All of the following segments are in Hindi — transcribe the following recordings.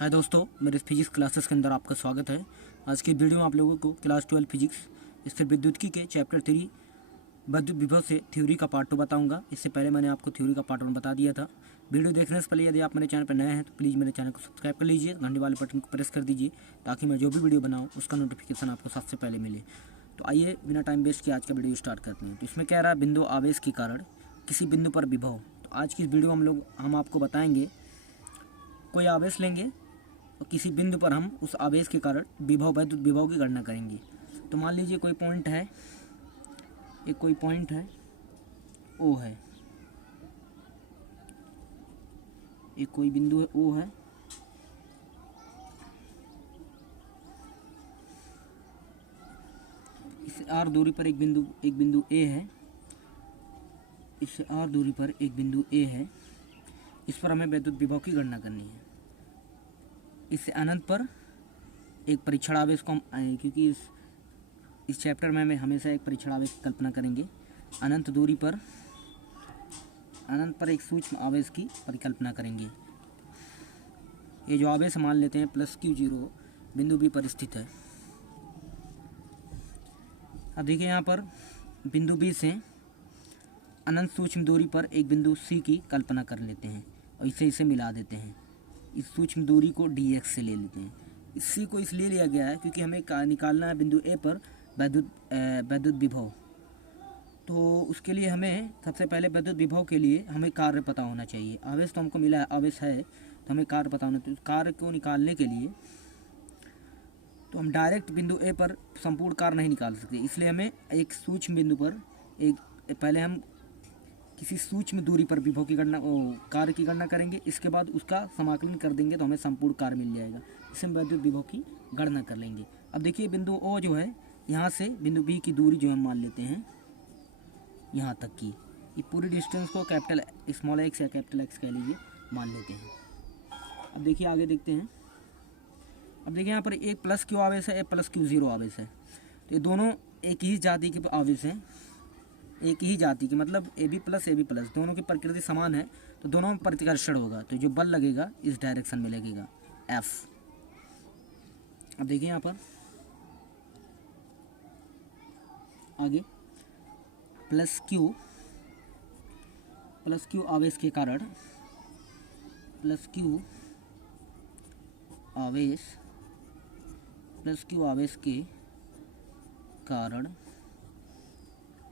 हाय दोस्तों, मेरे फिजिक्स क्लासेस के अंदर आपका स्वागत है। आज की वीडियो में आप लोगों को क्लास 12 फिजिक्स स्थिर विद्युत्की के चैप्टर 3 विद्युत विभव से थ्योरी का पार्ट 2 बताऊंगा। इससे पहले मैंने आपको थ्योरी का पार्ट 1 बता दिया था। वीडियो देखने से पहले यदि आप मेरे चैनल पर नए हैं तो प्लीज़ मेरे चैनल को सब्सक्राइब कर लीजिए, घंटे वाले बटन को प्रेस कर दीजिए ताकि मैं जो भी वीडियो बनाऊँ उसका नोटिफिकेशन आपको सबसे पहले मिले। तो आइए बिना टाइम वेस्ट किए आज का वीडियो स्टार्ट करते हैं। तो इसमें कह रहा है बिंदु आवेश के कारण किसी बिंदु पर विभव। तो आज की इस वीडियो में हम आपको बताएंगे कोई आवेश लेंगे और किसी बिंदु पर हम उस आवेश के कारण विभव विद्युत विभव की गणना करेंगे। तो मान लीजिए कोई पॉइंट है, एक कोई पॉइंट है ओ है, एक कोई बिंदु है ओ है, इससे आर दूरी पर एक बिंदु ए है, इससे आर दूरी पर एक बिंदु ए है। इस पर हमें विद्युत विभव की गणना करनी है। इससे अनंत पर एक परीक्षण आवेश को हम क्योंकि इस चैप्टर में हमें हमेशा एक परीक्षण आवेश की कल्पना करेंगे। अनंत दूरी पर एक सूक्ष्म आवेश की परिकल्पना करेंगे। ये जो आवेश मान लेते हैं +q0 बिंदु बी पर स्थित है। अब देखिए यहाँ पर बिंदु बी से अनंत सूक्ष्म दूरी पर एक बिंदु सी की कल्पना कर लेते हैं और इसे मिला देते हैं। इस सूक्ष्म दूरी को dx से ले लेते हैं। इस c को इसलिए लिया गया है क्योंकि हमें निकालना है बिंदु ए पर विद्युत विभव। तो उसके लिए हमें सबसे पहले विद्युत विभव के लिए हमें कार्य पता होना चाहिए। आवेश तो हमको मिला है, आवेश है तो हमें कार्य पता होना चाहिए। कार्य को निकालने के लिए तो हम डायरेक्ट बिंदु ए पर संपूर्ण कार्य नहीं निकाल सकते, इसलिए हमें एक सूक्ष्म बिंदु पर पहले हम किसी सूक्ष्म दूरी पर विभव की गणना कार्य की गणना करेंगे। इसके बाद उसका समाकलन कर देंगे तो हमें संपूर्ण कार्य मिल जाएगा। इससे हम विद्युत विभव की गणना कर लेंगे। अब देखिए बिंदु ओ जो है, यहाँ से बिंदु बी की दूरी जो हम मान लेते हैं यहाँ तक की, ये पूरी डिस्टेंस को कैपिटल स्मॉल एक्स या कैपिटल एक्स कह लीजिए मान लेते हैं। अब देखिए आगे देखते हैं। अब देखिए यहाँ पर एक +q आवेश है, एक +q0 आवेश है। तो ये दोनों एक ही जाति के आवेश हैं, एक ही जाति के, मतलब AB+, दोनों की प्रकृति समान है तो दोनों में प्रतिकर्षण होगा, तो जो बल लगेगा इस डायरेक्शन में लगेगा F। अब देखिए यहाँ पर आगे +q आवेश के कारण +q आवेश के कारण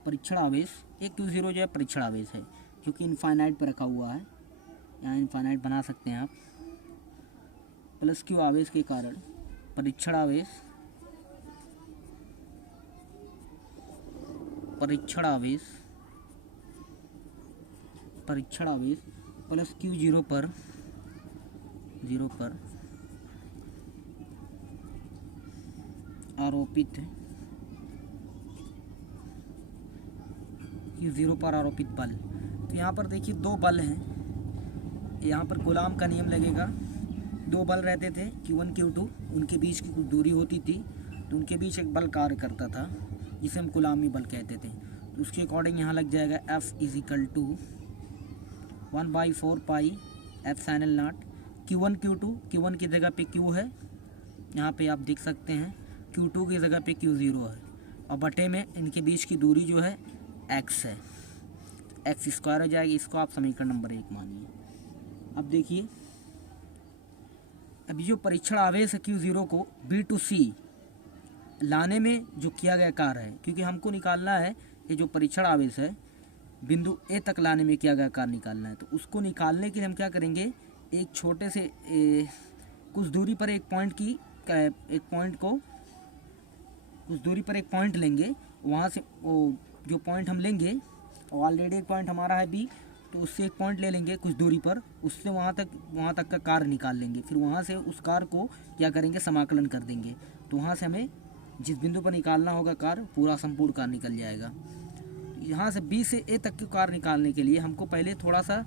परीक्षण आवेश, एक q0 जो है परीक्षण आवेश है क्योंकि इनफाइनाइट पर रखा हुआ है, यहाँ इनफाइनाइट बना सकते हैं आप। +q आवेश के कारण परीक्षण आवेश +q0 पर आरोपित है, q0 पर आरोपित बल। तो यहाँ पर देखिए दो बल हैं, यहाँ पर कूलाम का नियम लगेगा। दो बल रहते थे q1 q2, उनके बीच की कुछ दूरी होती थी तो उनके बीच एक बल कार्य करता था जिसे हम कूलामी बल कहते थे। तो उसके अकॉर्डिंग यहाँ लग जाएगा F = 1/4 पाई ε0 q1 q2। q1 की जगह पे q है, यहाँ पे आप देख सकते हैं, q2 की जगह पे q0 है और बटे में इनके बीच की दूरी जो है x है, x² हो जाएगी। इसको आप समीकरण नंबर 1 मानिए। अब देखिए, अभी जो परीक्षण आवेश है q0 को B to C लाने में जो किया गया कार्य है, क्योंकि हमको निकालना है ये जो परीक्षण आवेश है बिंदु ए तक लाने में किया गया कार्य निकालना है। तो उसको निकालने के लिए हम क्या करेंगे, एक छोटे से कुछ दूरी पर एक पॉइंट लेंगे। वहाँ से वो जो पॉइंट हम लेंगे, ऑलरेडी एक पॉइंट हमारा है B, तो उससे एक पॉइंट ले लेंगे कुछ दूरी पर, उससे वहाँ तक का कार्य निकाल लेंगे। फिर वहाँ से उस कार्य को क्या करेंगे, समाकलन कर देंगे। तो वहाँ से हमें जिस बिंदु पर निकालना होगा कार्य, पूरा संपूर्ण कार्य निकल जाएगा। यहाँ से B से A तक के कार्य निकालने के लिए हमको पहले थोड़ा सा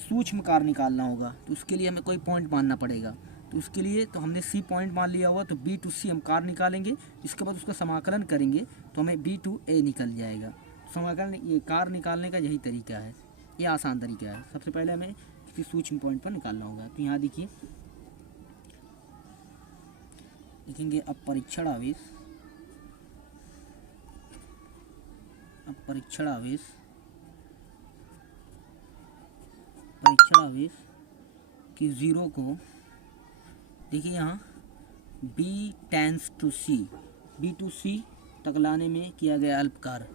सूक्ष्म कार्य निकालना होगा, तो उसके लिए हमें कोई पॉइंट मानना पड़ेगा। तो उसके लिए तो हमने C पॉइंट मान लिया हुआ, तो B to C हम कार्य निकालेंगे। इसके बाद उसका समाकलन करेंगे तो हमें B to A निकल जाएगा। समाकलन, ये कार्य निकालने का यही तरीका है, ये आसान तरीका है। सबसे पहले हमें किसी सूक्ष्म पॉइंट पर निकालना होगा। तो यहाँ देखिए लिखेंगे अब परीक्षण आवेश, परीक्षण आवेश कि ज़ीरो को देखिए यहाँ B tends to C, B to C तक लाने में किया गया अल्प कार्य,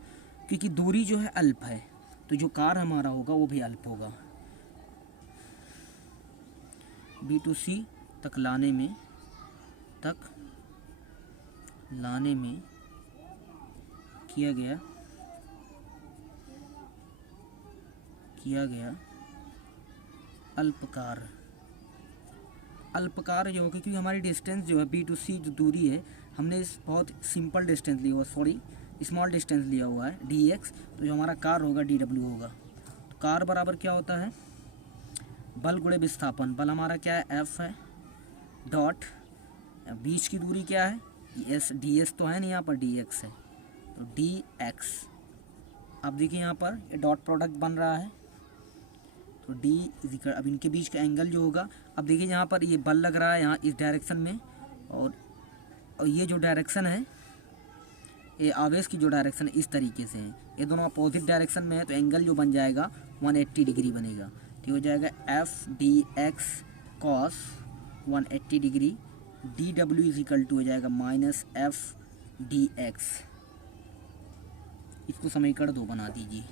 क्योंकि दूरी जो है अल्प है तो जो कार्य हमारा होगा वो भी अल्प होगा। B टू C तक लाने में किया गया अल्प कार्य जो होगा, क्योंकि हमारी डिस्टेंस जो है B टू C जो दूरी है हमने इस बहुत सिंपल डिस्टेंस लिया हुआ, स्मॉल डिस्टेंस लिया हुआ है dx, तो जो हमारा कार्य होगा dw होगा। तो कार्य बराबर क्या होता है, बल गुणे विस्थापन। बल हमारा क्या है, F है, डॉट बीच की दूरी क्या है, s, ds तो है नहीं, यहाँ पर dx है, तो dx। अब देखिए यहाँ पर ये डॉट प्रोडक्ट बन रहा है, तो d इक्वल, अब इनके बीच का एंगल जो होगा, अब देखिए यहाँ पर ये बल लग रहा है यहाँ इस डायरेक्शन में, और ये जो डायरेक्शन है, ये आवेश की जो डायरेक्शन है इस तरीके से है, ये दोनों अपोजिट डायरेक्शन में है, तो एंगल जो बन जाएगा 180 डिग्री बनेगा। तो हो जाएगा एफ डी एक्स कॉस 180 डिग्री, डी डब्ल्यू इज इक्वल टू हो जाएगा माइनस एफ डी एक्स। इसको समीकरण 2 बना दीजिए।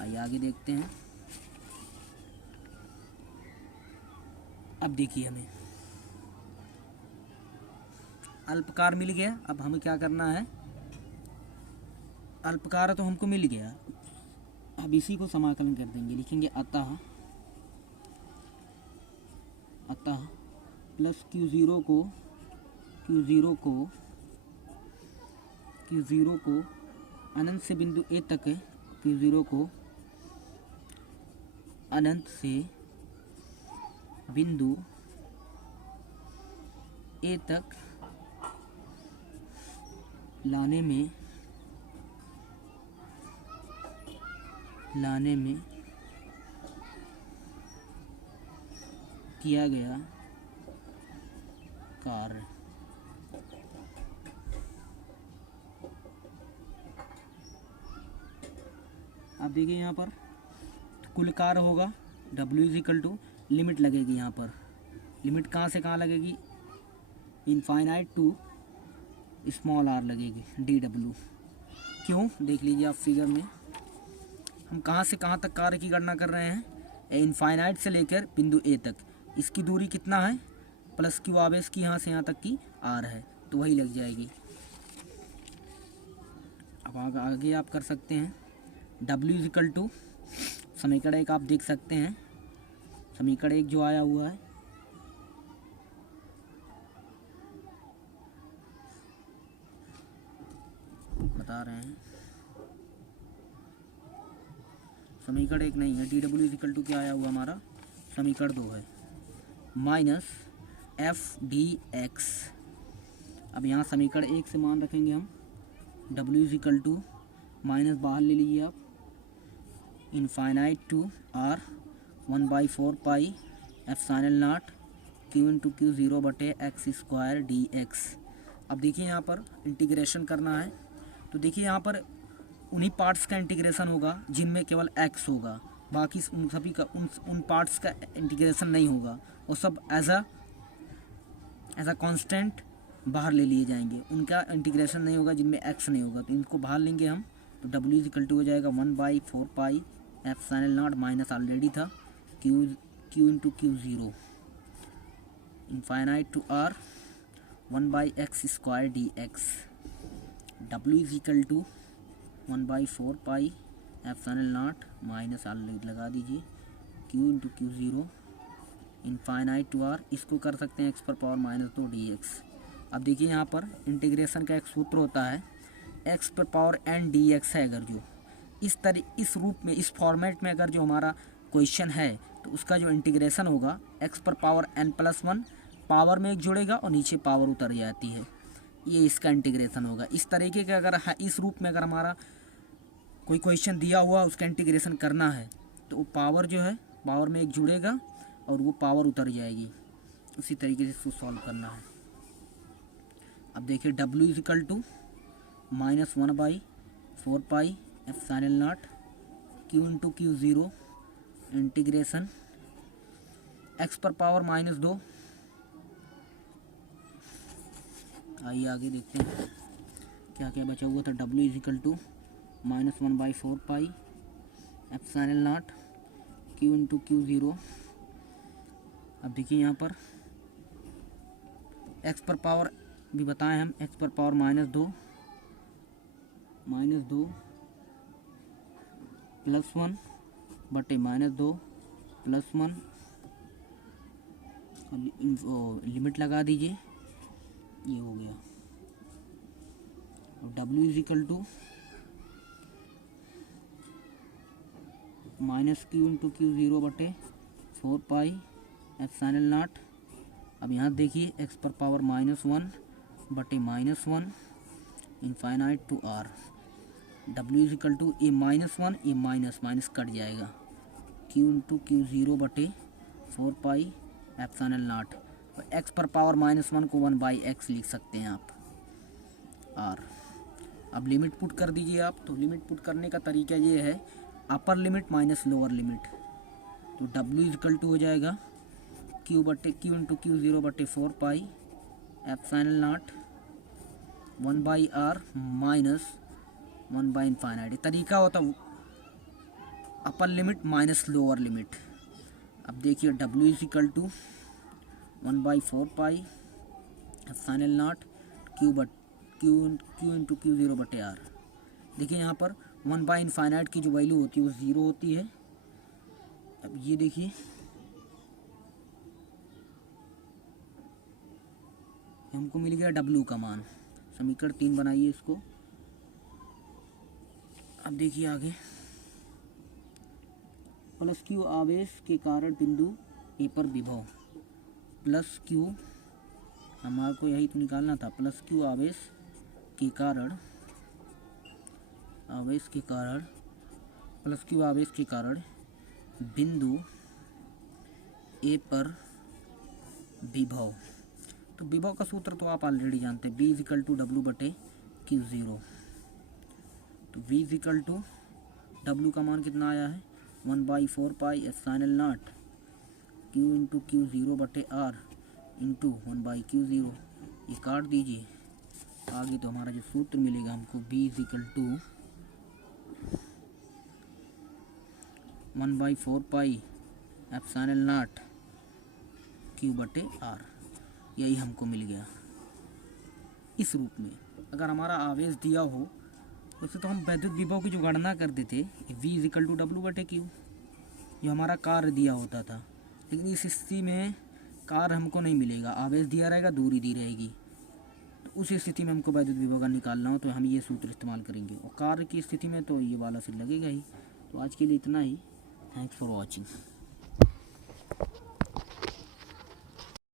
आइए आगे देखते हैं। अब देखिए हमें अल्पकार मिल गया, अब हमें क्या करना है, अल्पकार तो हमको मिल गया, अब इसी को समाकलन कर देंगे। लिखेंगे अतः प्लस Q0 को अनंत से बिंदु A तक है, Q0 को अनंत से बिंदु A तक लाने में किया गया कार्य। अब देखिए यहाँ पर कुल कार्य होगा W is equal to, limit लगेगी यहाँ पर, लिमिट कहाँ से कहाँ लगेगी, इनफाइनाइट टू स्मॉल r लगेगी dw। क्यों, देख लीजिए आप फिगर में, हम कहाँ से कहाँ तक कार्य की गणना कर रहे हैं, इनफाइनाइट से लेकर बिंदु A तक, इसकी दूरी कितना है, प्लस Q आवेश की यहाँ से यहाँ तक की r है, तो वही लग जाएगी। अब आगे आप कर सकते हैं, W इज इक्वल टू समीकरण 1 आप देख सकते हैं, समीकरण 1 जो आया हुआ है, बता रहे हैं, समीकरण 1 नहीं है, dw इज इक्वल टू क्या आया हुआ हमारा, समीकरण 2 है, माइनस एफ डी एक्स। अब यहाँ समीकरण 1 से मान रखेंगे हम, w is equal to minus बाहर ले लीजिए आप, infinite to r 1/4 pi epsilon not q into q 0 बटे एक्स स्क्वायर डी एक्स। अब देखिए यहाँ पर इंटीग्रेशन करना है, तो देखिए यहाँ पर उन्हीं पार्ट्स का इंटीग्रेशन होगा जिनमें केवल x होगा, बाकी उन सभी का उन पार्ट्स का इंटीग्रेशन नहीं होगा, वो सब एज अ कांस्टेंट बाहर ले लिए जाएंगे, उनका इंटीग्रेशन नहीं होगा जिनमें x नहीं होगा, तो इनको बाहर लेंगे हम, तो w इज इक्वल टू हो जाएगा 1/4 pi epsilon not, minus already था q into q 0 infinite to r 1/x square d x. w is equal to 1/4 pi epsilon not minus already लगा दीजिए q into q 0 infinite to r, इसको कर सकते हैं x पर पावर -2 dx। अब देखिए यहाँ पर इंटीग्रेशन का एक सूत्र होता है, x पर पावर n dx है, अगर जो इस रूप में, इस फॉर्मेट में अगर जो हमारा क्वेश्चन है, तो उसका जो इंटीग्रेशन होगा x पर पावर n+1, पावर में एक जुड़ेगा और नीचे पावर उतर जाती है, ये इसका इंटीग्रेशन होगा। इस तरीके का अगर इस रूप में अगर हमारा कोई क्वेश्चन दिया हुआ उसका इंटीग्रेशन करना है, तो वो पावर जो है पावर में एक जुड़ेगा और वो पावर उतर जाएगी, उसी तरीके से इसको सॉल्व करना है। अब देखिए W is equal to -1/4 epsilon not Q into q zero integration x पर पावर -2। आइए आगे देखते हैं क्या क्या बचा हुआ था। W is equal to -1/4 epsilon not Q into q zero. अब देखिए यहाँ पर x पर पावर भी बताएं हम, x पर पावर -2 +1 बटे -2 +1, लिमिट लगा दीजिए, ये हो गया। और W is equal to -Q into q zero बटे 4 एप्सिलॉन नॉट। अब यहाँ देखिए x पर पावर -1 बटे -1 infinite to r। W is equal to a -1 a minus cut जाएगा, Q इंटू क्यू ज़ीरो बटे 4 एप्सिलॉन नॉट। और x पर पावर -1 को 1/x लिख सकते हैं आप r। अब लिमिट पुट कर दीजिए आप। तो लिमिट पुट करने का तरीका ये है, अपर लिमिट माइनस लोअर लिमिट। तो W इज इक्वल टू हो जाएगा Q इंटू क्यू ज़ीरो बटे 4 एप्सिलॉन नॉट 1/r माइनस 1/इनफाइनाइट। तरीका होता upper limit minus lower limit. अब देखिए W is equal to 1/4 epsilon not Q into q zero बटे r। देखिए यहाँ पर 1/इनफाइनाइट की जो वैल्यू होती है वो 0 होती है। अब ये देखिए हमको मिल गया W का मान। समीकरण 3 बनाइए इसको। अब देखिए आगे, +Q आवेश के कारण बिंदु ए पर विभव, +Q हमारे को यही तो निकालना था, +Q आवेश के कारण बिंदु ए पर विभव। तो विभव का सूत्र तो आप ऑलरेडी जानते हैं, V is equal to W बटे क्यू ज़ीरो। तो V is equal to W का मान कितना आया है 1/4 epsilon not Q into q zero बटे R इंटू 1/Q0। ये काट दीजिए। आगे तो हमारा जो सूत्र मिलेगा हमको, V is equal to 1/4 epsilon not Q बटे R। यही हमको मिल गया इस रूप में। अगर हमारा आवेश दिया हो वैसे तो हम वैद्युत विभव की जो गणना करते थे, V is equal to W बटे Q, जो हमारा कार्य दिया होता था। लेकिन इस स्थिति में कार्य हमको नहीं मिलेगा, आवेश दिया रहेगा, दूरी दी रहेगी। तो उस स्थिति में हमको वैद्युत विभव का निकालना हो तो हम ये सूत्र इस्तेमाल करेंगे। और कार्य की स्थिति में तो ये वाला फिर लगेगा ही। तो आज के लिए इतना ही। Thanks for watching.